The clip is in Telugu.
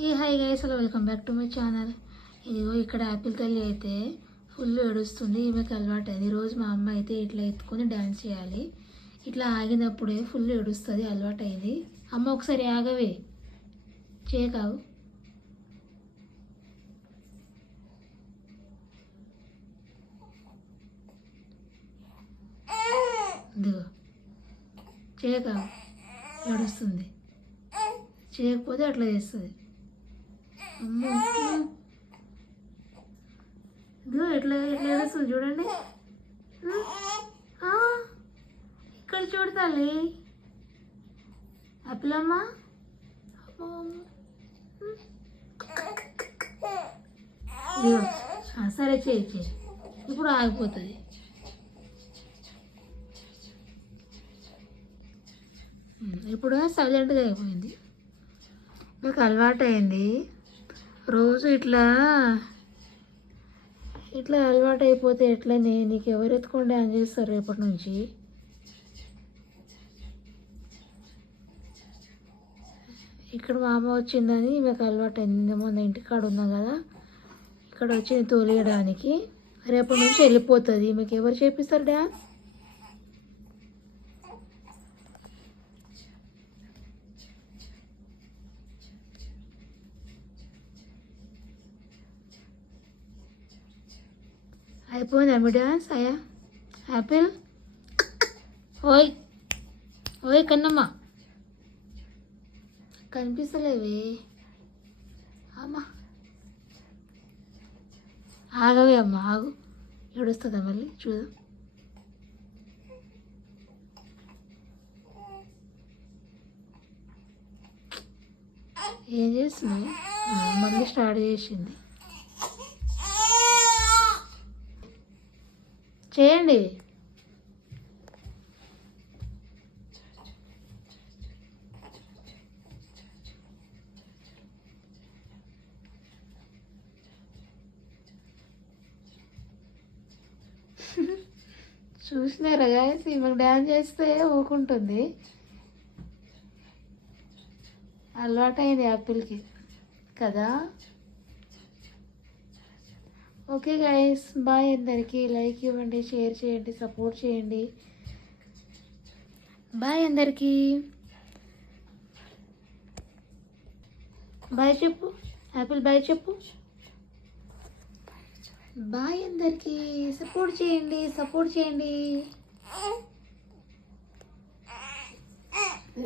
ఈ hi guys hello welcome back to my channel ఇదిగో ఇక్కడ యాపిల్ తల్లి అయితే ఫుల్ ఏడుస్తుంది ఈమెకి అలవాటు అయింది రోజు మా అమ్మ అయితే ఇట్లా ఎత్తుకొని డ్యాన్స్ చేయాలి. ఇట్లా ఆగినప్పుడే ఫుల్ ఏడుస్తుంది అలవాటు అయింది అమ్మ ఒకసారి ఆగవే. చేయకావు. ఇదిగో చేయకావు. ఏడుస్తుంది. చేయకపోతే అట్లా చేస్తుంది. ఇదిగో ఎట్లా ఎట్లా ఏడుస్తుంది చూడండి. ఇక్కడ చూడతాలి అప్పులమ్మ. ఇదిగో సరే చేయి చేయి ఇప్పుడు ఆగిపోతుంది. ఇప్పుడు సైలెంట్గా అయిపోయింది. నాకు అలవాటు అయింది రోజు ఇట్లా ఇట్లా అలవాటు అయిపోతే ఎట్లనే? నీకు ఎవరు ఎత్తుకొని డ్యాన్స్ చేస్తారు రేపటి నుంచి? ఇక్కడ మా అమ్మ వచ్చిందని మీకు అలవాటు అయిందేమో మొన్న ఇంటికాడ ఉన్నాం కదా ఇక్కడ వచ్చి తోలియడానికి. రేపటి నుంచి వెళ్ళిపోతుంది. మీకు ఎవరు చేపిస్తారు డ్యాన్స్ అయిపోయిందా మీ డ్యాన్స్ అయ్యా? యాపిల్ ఓయ్ ఓయ్ కన్నమ్మ. కనిపిస్తలేవే. అమ్మా. ఆగవే అమ్మ ఆగు. ఏడుస్తుందా మళ్ళీ? చూద్దాం ఏం చేస్తున్నావు? మళ్ళీ స్టార్ట్ చేసింది. చేయండి. చూసినారా గాయస్ ఈమెకు డ్యాన్స్ చేస్తే ఊకుంటుంది. అలవాటైంది యాపిల్కి కదా? ఓకే గైస్ బాయ్ అందరికీ. లైక్ ఇవ్వండి షేర్ చేయండి సపోర్ట్ చేయండి. బాయ్ అందరికీ. బాయ్ చెప్పు. యాపిల్ బాయ్ చెప్పు. బాయ్ అందరికీ. సపోర్ట్ చేయండి సపోర్ట్ చేయండి.